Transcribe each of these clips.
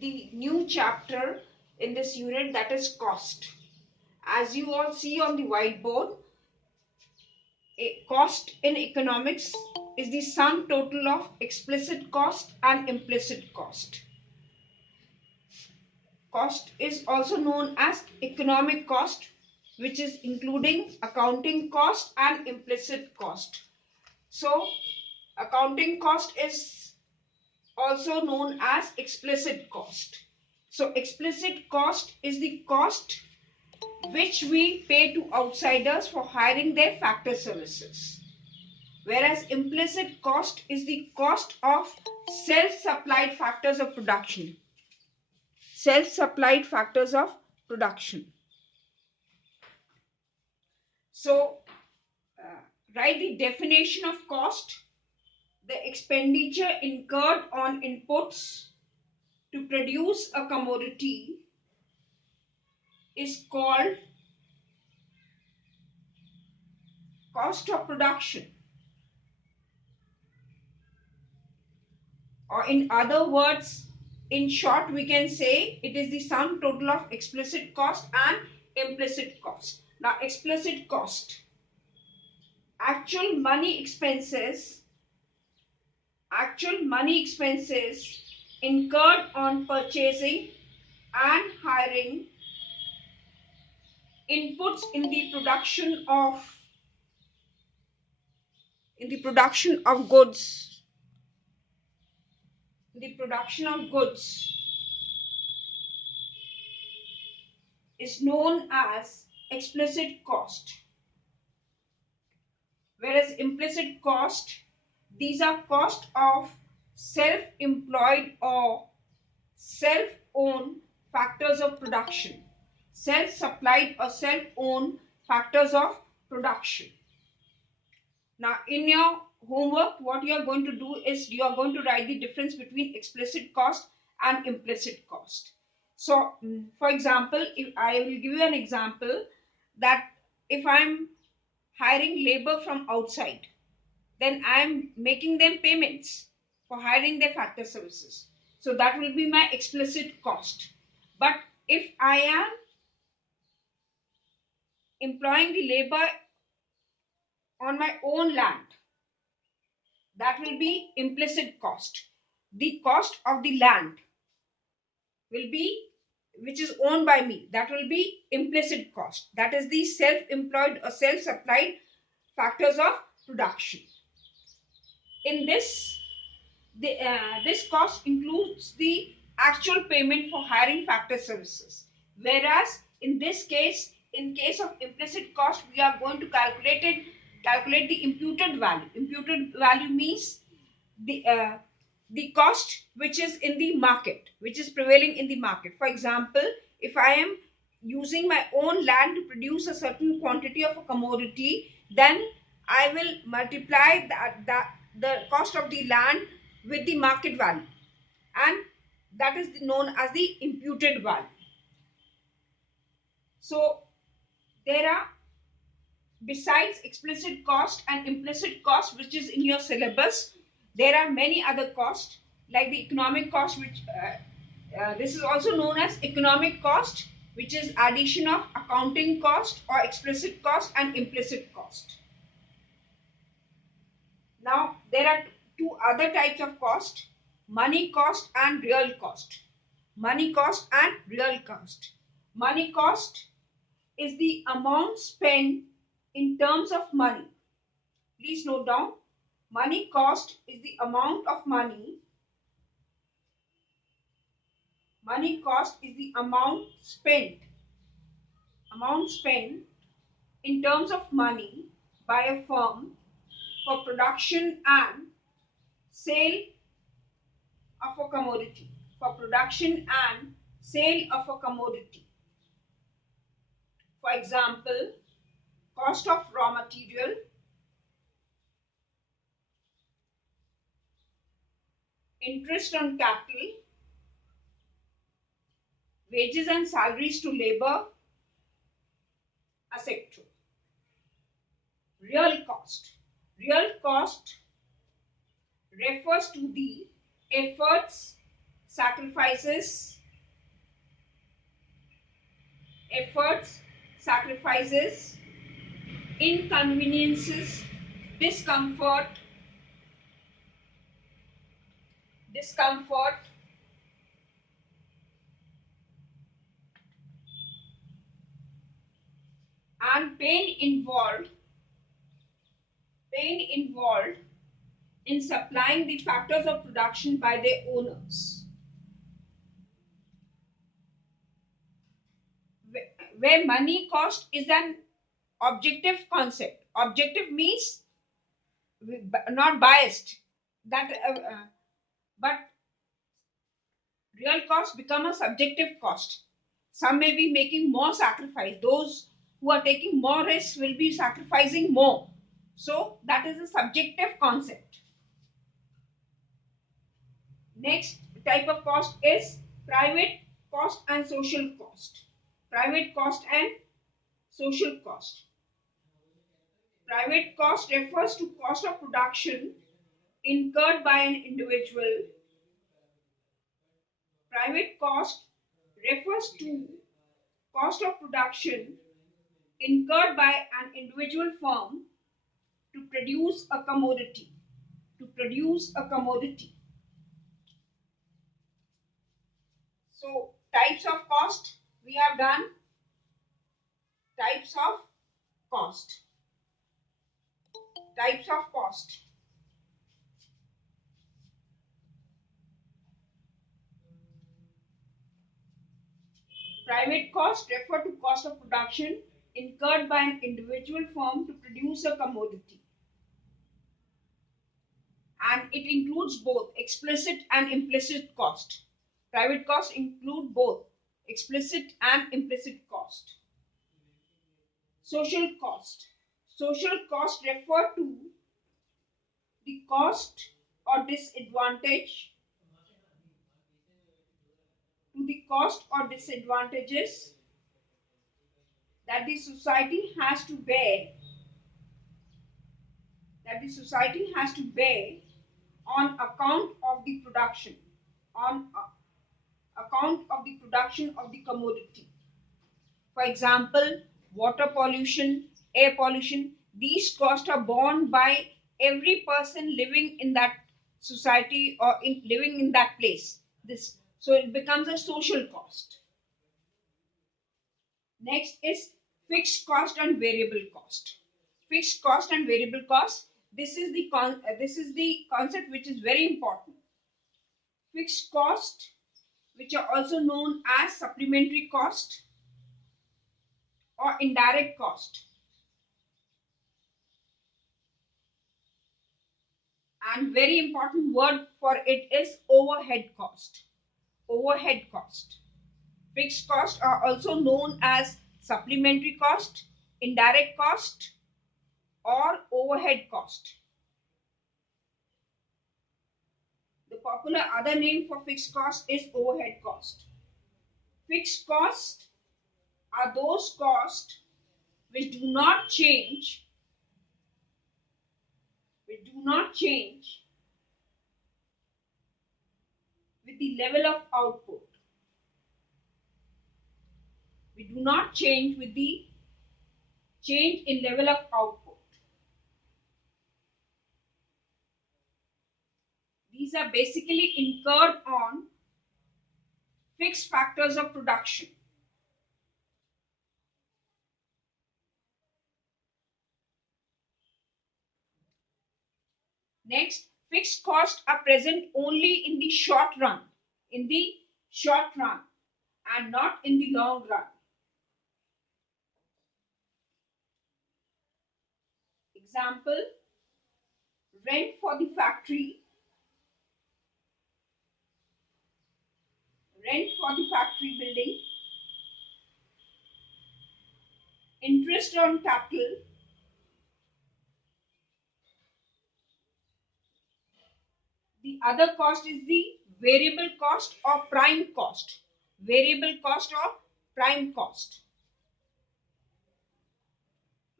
the new chapter in this unit, that is cost. As you all see on the whiteboard, cost in economics is the sum total of explicit cost and implicit cost. Cost is also known as economic cost, which is including accounting cost and implicit cost. So, accounting cost is also known as explicit cost. So, explicit cost is the cost which we pay to outsiders for hiring their factor services. Whereas implicit cost is the cost of self-supplied factors of production. Self-supplied factors of production. So, write the definition of cost: the expenditure incurred on inputs to produce a commodity is called cost of production. Or in other words, in short, we can say it is the sum total of explicit cost and implicit cost. Now, explicit cost: actual money expenses incurred on purchasing and hiring inputs in the production of goods. Is known as explicit cost. Whereas implicit cost, these are cost of self-employed or self-owned factors of production. Self-supplied or self-owned factors of production. Now, in your homework, what you are going to do is you are going to write the difference between explicit cost and implicit cost. So, for example, if I will give you an example, that if I am hiring labor from outside, then I am making them payments for hiring their factor services. So that will be my explicit cost. But if I am employing the labor on my own land, that will be implicit cost. The cost of the land will be, which is owned by me, that will be implicit cost. That is the self-employed or self-supplied factors of production. In this, this cost includes the actual payment for hiring factor services. Whereas in this case, in case of implicit cost, we are going to calculate the imputed value. Imputed value means the cost which is in the market, which is prevailing in the market. For example, if I am using my own land to produce a certain quantity of a commodity, then I will multiply the cost of the land with the market value, and that is known as the imputed value. So there are, besides explicit cost and implicit cost, which is in your syllabus, there are many other costs like the economic cost, which this is also known as economic cost, which is addition of accounting cost or explicit cost and implicit cost. Now there are two other types of cost: money cost and real cost. Money cost and real cost. Money cost is the amount spent in terms of money. Please note down, money cost is the amount of money. Money cost is the amount spent in terms of money by a firm for production and sale of a commodity. For production and sale of a commodity. For example, cost of raw material, interest on capital, wages and salaries to labor, etc. Real cost. Real cost refers to the efforts sacrifices, efforts, sacrifices, inconveniences, discomfort, discomfort, and pain involved in supplying the factors of production by their owners. Where money cost is an objective concept. Objective means not biased. That, but real cost become a subjective cost. Some may be making more sacrifice. Those who are taking more risks will be sacrificing more. So that is a subjective concept. Next type of cost is private cost and social cost. Private cost and social cost. Private cost refers to cost of production incurred by an individual. Private cost refers to cost of production incurred by an individual firm to produce a commodity. To produce a commodity. So, types of cost we have done. Types of cost. Types of cost. Private cost refer to cost of production incurred by an individual firm to produce a commodity. And it includes both explicit and implicit cost. Private costs include both explicit and implicit cost. Social cost. Social cost refer to the cost or disadvantage to the cost or disadvantages that the society has to bear on account of the production on account of the production of the commodity. For example, water pollution, air pollution, these costs are borne by every person living in that society or living in that place. This so it becomes a social cost. Next is fixed cost and variable cost. Fixed cost and variable cost. This is the concept which is very important. Fixed cost, which are also known as supplementary cost or indirect cost, and very important word for it is overhead cost. Overhead cost. Fixed costs are also known as supplementary cost, indirect cost, or overhead cost. The popular other name for fixed cost is overhead cost. Fixed costs are those costs which do not change, with the level of output. We do not change with the change in level of output. These are basically incurred on fixed factors of production. Next, fixed costs are present only in the short run, in the short run, and not in the long run. Example, rent for the factory building, interest on capital, the other cost is the variable cost or prime cost. Variable cost or prime cost.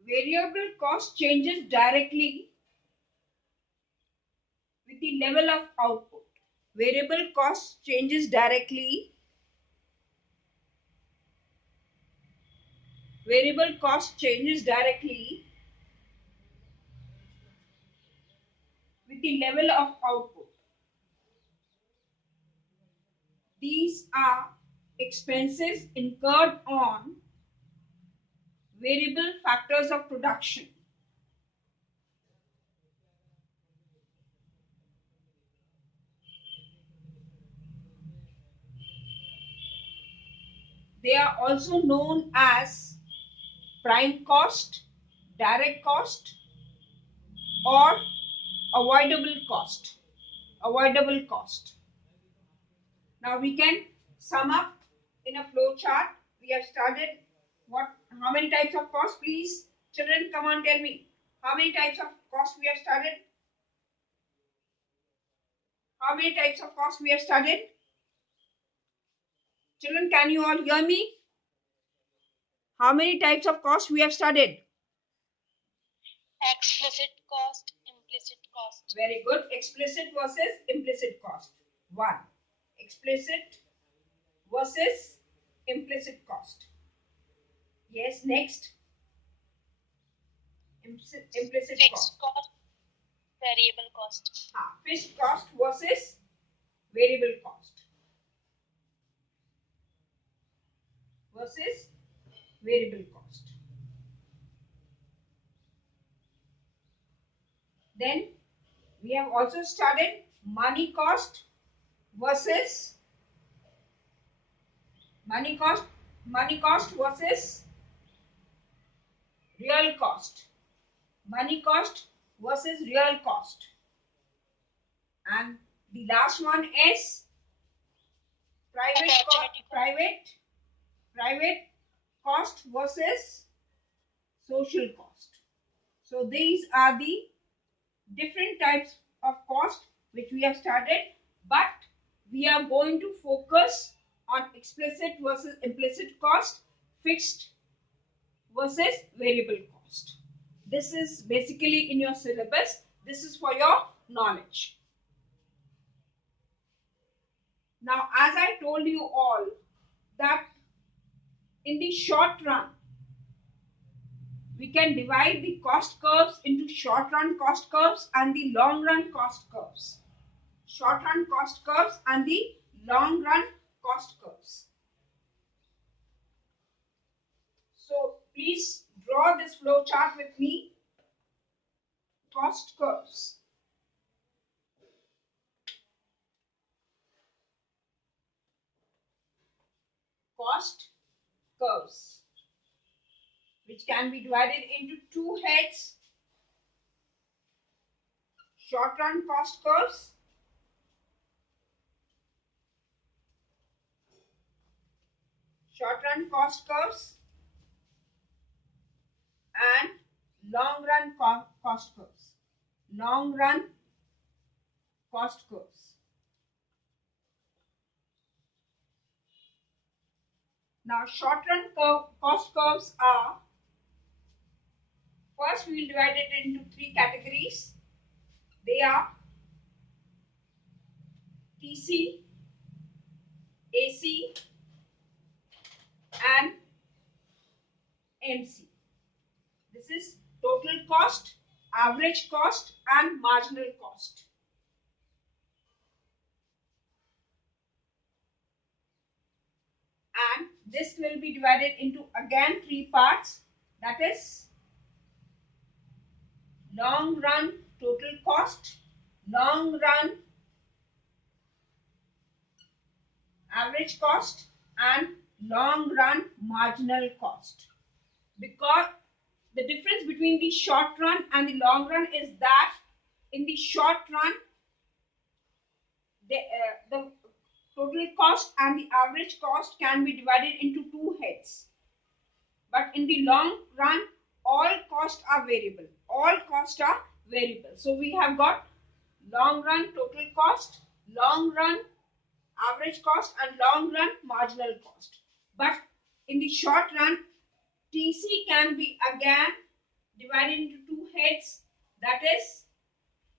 Variable cost changes directly with the level of output. variable cost changes directly. Variable cost changes directly with the level of output. These are expenses incurred on variable factors of production. They are also known as prime cost, direct cost, or avoidable cost. Avoidable cost. Now we can sum up in a flow chart. We have started how many types of cost, please? Children, come on, tell me. How many types of cost we have started? How many types of cost we have started? Children, can you all hear me? How many types of cost we have studied? Explicit cost, implicit cost. Very good. Explicit versus implicit cost. 1. Explicit versus implicit cost. Yes, next. Implicit Fixed cost. cost, variable cost. Fixed cost versus variable cost. Versus variable cost. Then we have also studied money cost versus money cost versus real cost. Money cost versus real cost. And the last one is private cost versus social cost. So these are the different types of cost which we have studied, but we are going to focus on explicit versus implicit cost, fixed versus variable cost. This is basically in your syllabus. This is for your knowledge. Now, as I told you all that in the short run, we can divide the cost curves into short run cost curves and the long run cost curves. Short run cost curves and the long run cost curves. So please draw this flow chart with me. Cost curves. Cost curves, which can be divided into two heads. Short run cost curves and long run cost curves. Long run cost curves. Now, short run cost curves are, first we will divide it into three categories. They are TC, AC, and MC. This is total cost, average cost, and marginal cost. And this will be divided into again three parts, that is long run total cost, long run average cost, and long run marginal cost. Because the difference between the short run and the long run is that in the short run the total cost and the average cost can be divided into two heads. But in the long run, all costs are variable. All costs are variable. So we have got long run total cost, long run average cost, and long run marginal cost. But in the short run, TC can be again divided into two heads, that is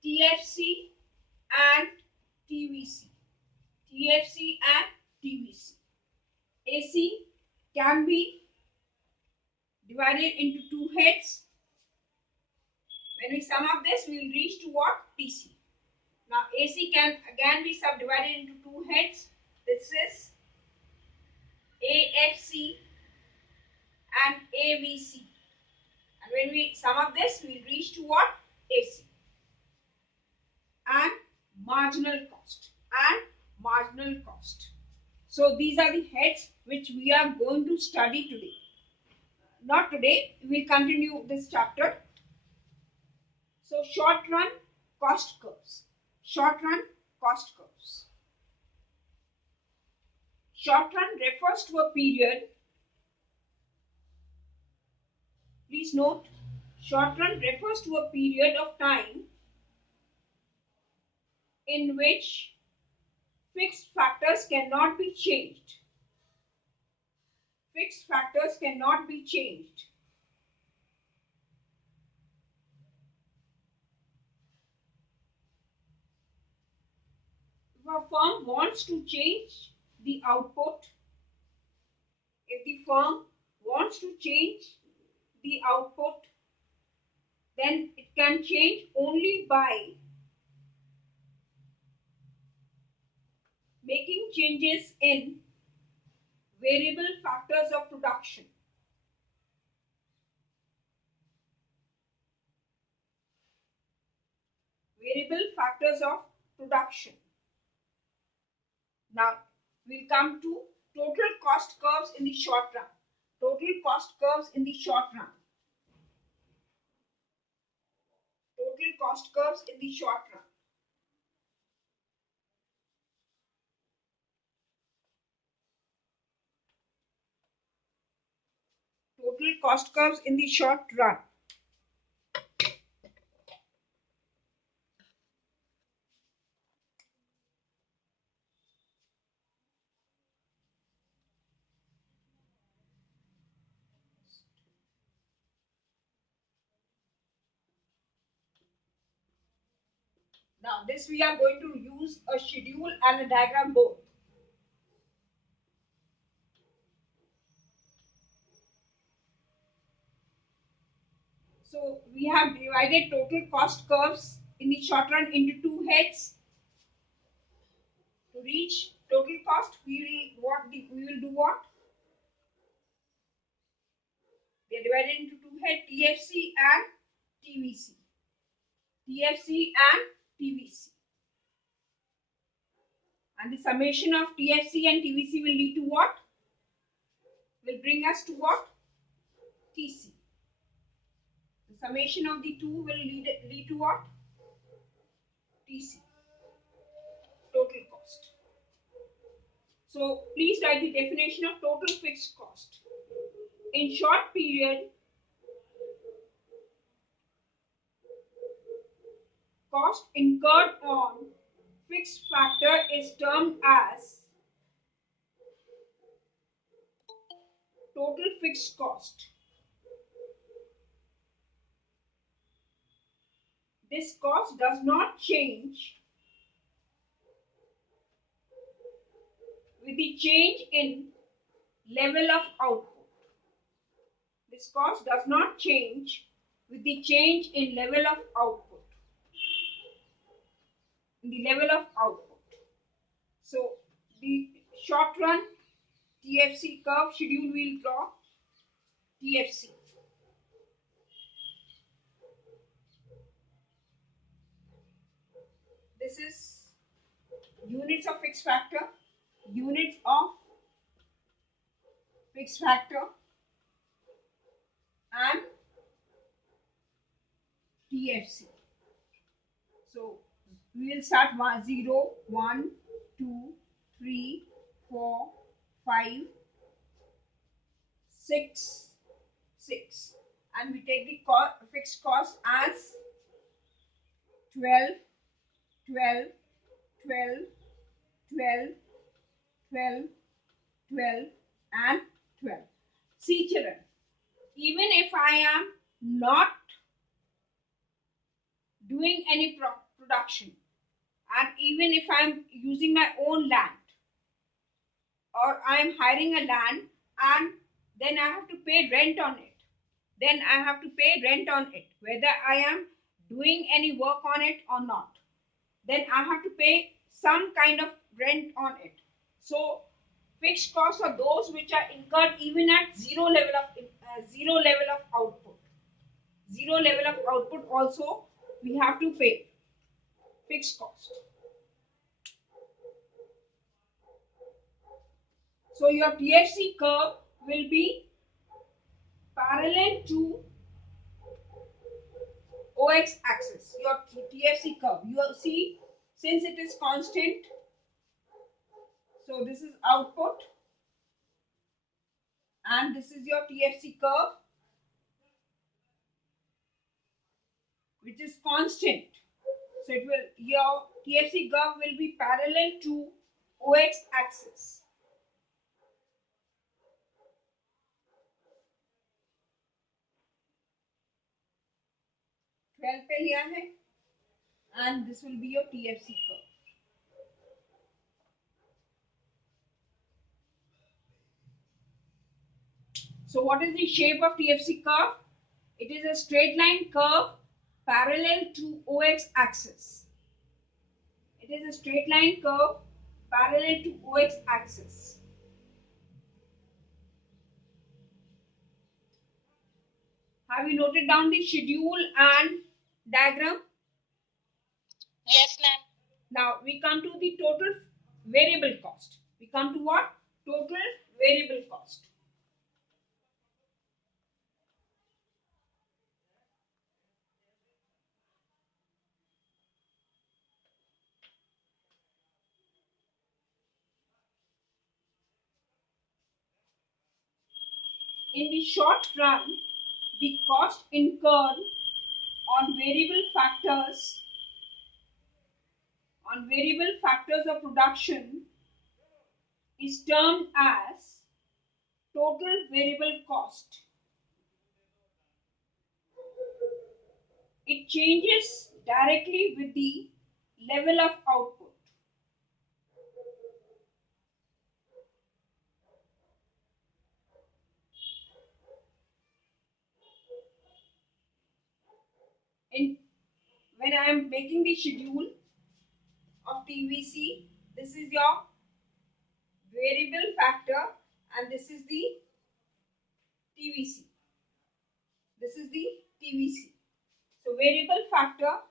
TFC and TVC. TFC and TVC. AC can be divided into two heads. When we sum up this, we will reach to what? TC. Now AC can again be subdivided into two heads. This is AFC and AVC. And when we sum up this, we will reach to what? AC. And marginal cost. And marginal cost. So these are the heads which we are going to study today. Not today, we will continue this chapter. So short run cost curves. Short run cost curves. Short run refers to a period. Please note, short run refers to a period of time in which fixed factors cannot be changed. Fixed factors cannot be changed. If a firm wants to change the output, if the firm wants to change the output, then it can change only by making changes in variable factors of production. Variable factors of production. Now, we'll come to total cost curves in the short run. Total cost curves in the short run. Total cost curves in the short run. Total cost curves in the short run. Now, this we are going to use a schedule and a diagram both. So, we have divided total cost curves in the short run into two heads. To reach total cost, we will do what? They are divided into two heads, TFC and TVC. TFC and TVC. And the summation of TFC and TVC will lead to what? Will bring us to what? TC. The summation of the two will lead to what? TC. Total cost. So please write the definition of total fixed cost. In short period, cost incurred on fixed factor is termed as total fixed cost. This cost does not change with the change in level of output. This cost does not change with the change in level of output. The level of output. So the short run TFC curve schedule we will draw TFC. This is units of fixed factor, units of fixed factor and TFC. So we will start 0, 1, 2, 3, 4, 5, 6, 6. And we take the fixed cost as 12, 12, 12, 12, 12, 12 and 12. See children, even if I am not doing any production and even if I am using my own land, or I am hiring a land and then I have to pay rent on it. Then I have to pay rent on it, whether I am doing any work on it or not. Then I have to pay some kind of rent on it. So fixed costs are those which are incurred even at zero level of output. Zero level of output also we have to pay fixed cost. So your TFC curve will be parallel to OX axis. Your TFC curve. You will see, since it is constant, so this is output and this is your TFC curve, which is constant. So it will, your TFC curve will be parallel to OX axis. 12 पे लिया है, and this will be your TFC curve. So what is the shape of TFC curve? It is a straight line curve parallel to OX axis. It is a straight line curve parallel to OX axis. Have you noted down the schedule and diagram? Yes, ma'am. Now we come to the total variable cost. We come to what? Total variable cost. In the short run, the cost incurred on variable factors of production is termed as total variable cost. It changes directly with the level of output. In when I am making the schedule of TVC, this is your variable factor and this is the TVC. This is the TVC. So variable factor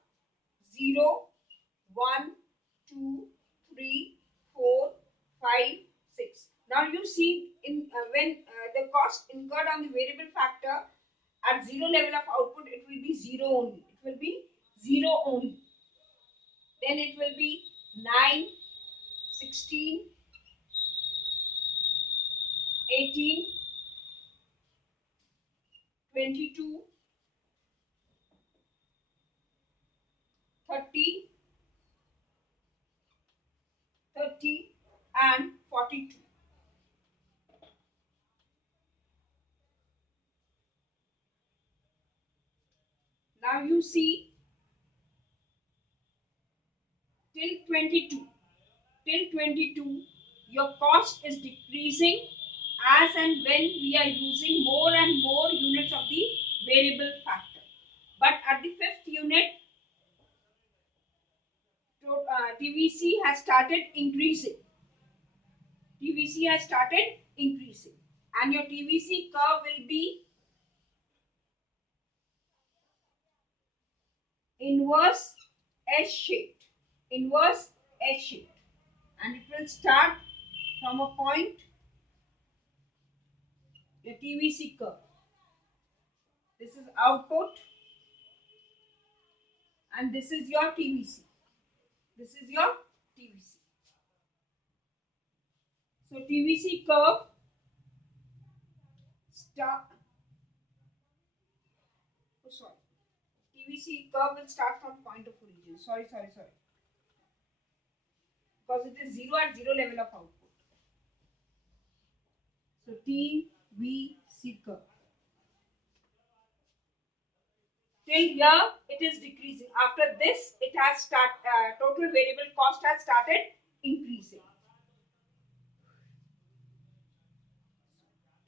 0, 1, 2, 3, 4, 5, 6. Now you see in when the cost incurred on the variable factor at zero level of output, it will be 0 only. It will be 0 only. Then it will be 9, 16, 18, 22, 30, 30 and 42. Now you see till 22. Till 22, your cost is decreasing as and when we are using more and more units of the variable factor. But at the fifth unit, TVC has started increasing. TVC has started increasing. And your TVC curve will be inverse S shaped. Inverse S shaped. And it will start from a point, the TVC curve. This is output and this is your TVC. This is your TVC. So TVC curve start. Oh, sorry. TVC curve will start from point of origin. Sorry. Because it is 0 at 0 level of output. So TVC curve. Till here it is decreasing. After this, it has total variable cost has started increasing.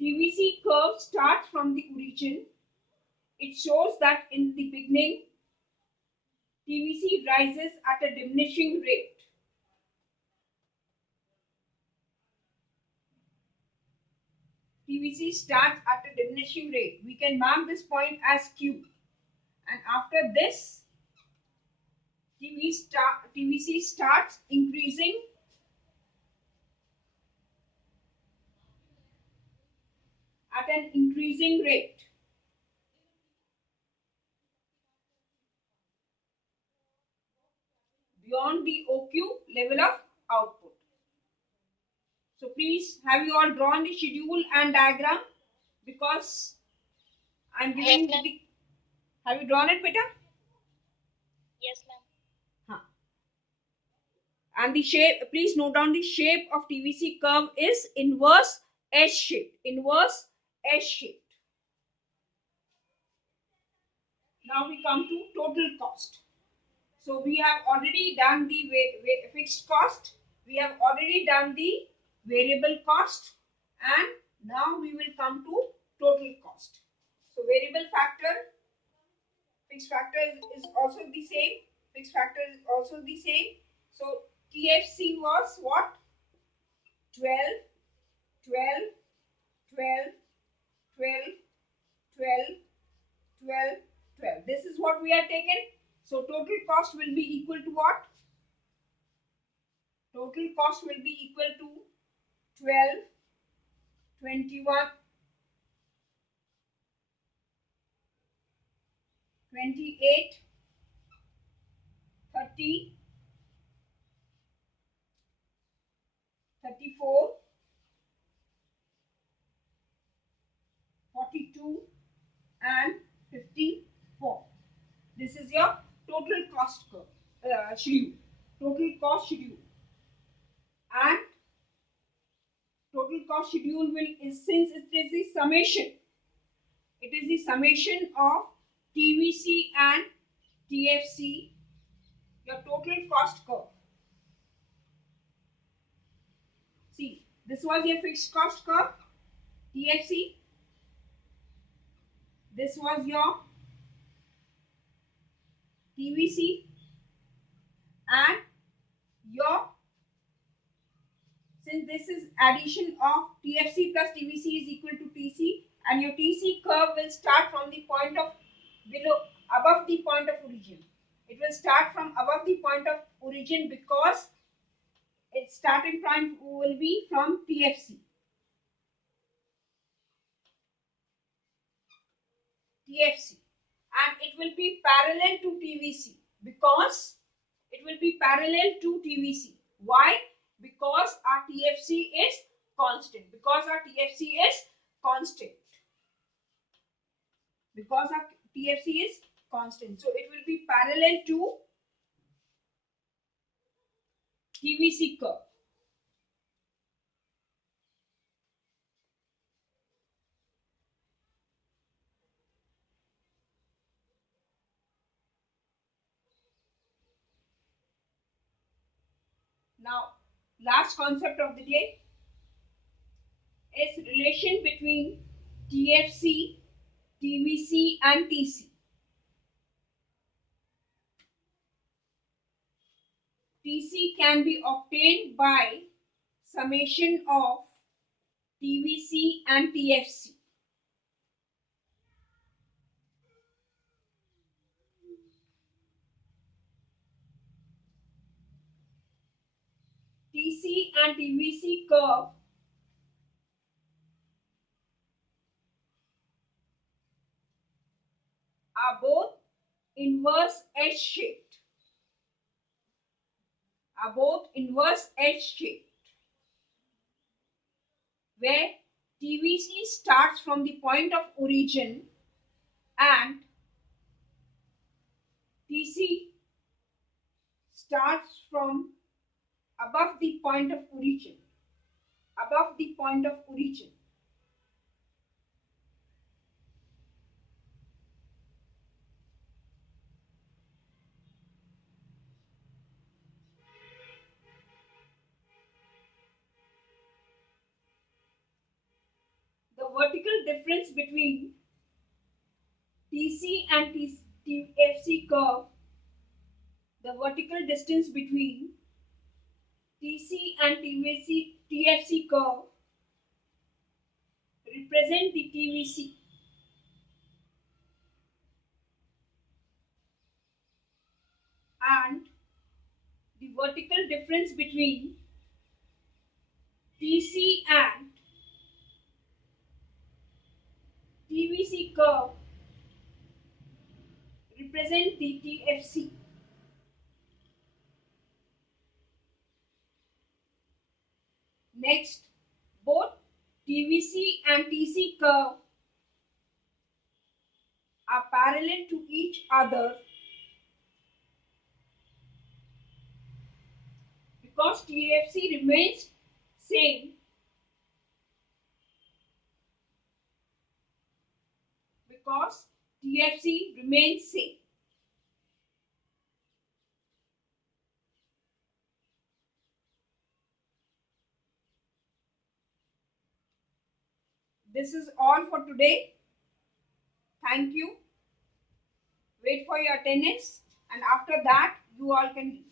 TVC curve starts from the origin. It shows that in the beginning, TVC rises at a diminishing rate. TVC starts at a diminishing rate. We can mark this point as Q. And after this, TVC starts increasing at an increasing rate. Beyond the OQ level of output. So please, have you all drawn the schedule and diagram? Because I'm Yes, giving ma'am. the. Have you drawn it, beta? Yes, ma'am. Huh. And the shape, please note down the shape of TVC curve is inverse S shaped. Inverse S shaped. Now we come to total cost. So we have already done the fixed cost. We have already done the variable cost. And now we will come to total cost. So variable factor, fixed factor is also the same. Fixed factor is also the same. So TFC was what? 12, 12, 12, 12, 12, 12, 12. This is what we have taken. So total cost will be equal to what? Total cost will be equal to 12, 21, 28, 30, 34, 42, and 54. This is your total cost curve, schedule. Total cost schedule. And total cost schedule will is, since it is the summation. It is the summation of TVC and TFC, your total cost curve. See, this was your fixed cost curve, TFC. This was your TVC, and your, since this is addition of TFC plus TVC is equal to TC, and your TC curve will start from the point of below, above the point of origin. It will start from above the point of origin because its starting point will be from TFC. TFC, and it will be parallel to TVC because it will be parallel to TVC. Why? Because our TFC is constant. Because our TFC is constant. Because our TFC is constant. So it will be parallel to TVC curve. Now, last concept of the day is relation between TFC, TVC and TC. TC can be obtained by summation of TVC and TFC. TC and TVC curve are both inverse edge shaped. Are both inverse edge shaped, where TVC starts from the point of origin and TC starts from above the point of origin. Above the point of origin. The vertical difference between TC and TFC curve, the vertical distance between TC and TFC curve represent the TVC, and the vertical difference between TC and TVC curve represent the TFC. Next, both TVC and TC curve are parallel to each other because TFC remains same, because TFC remains same. This is all for today. Thank you. Wait for your attendance, and after that you all can leave.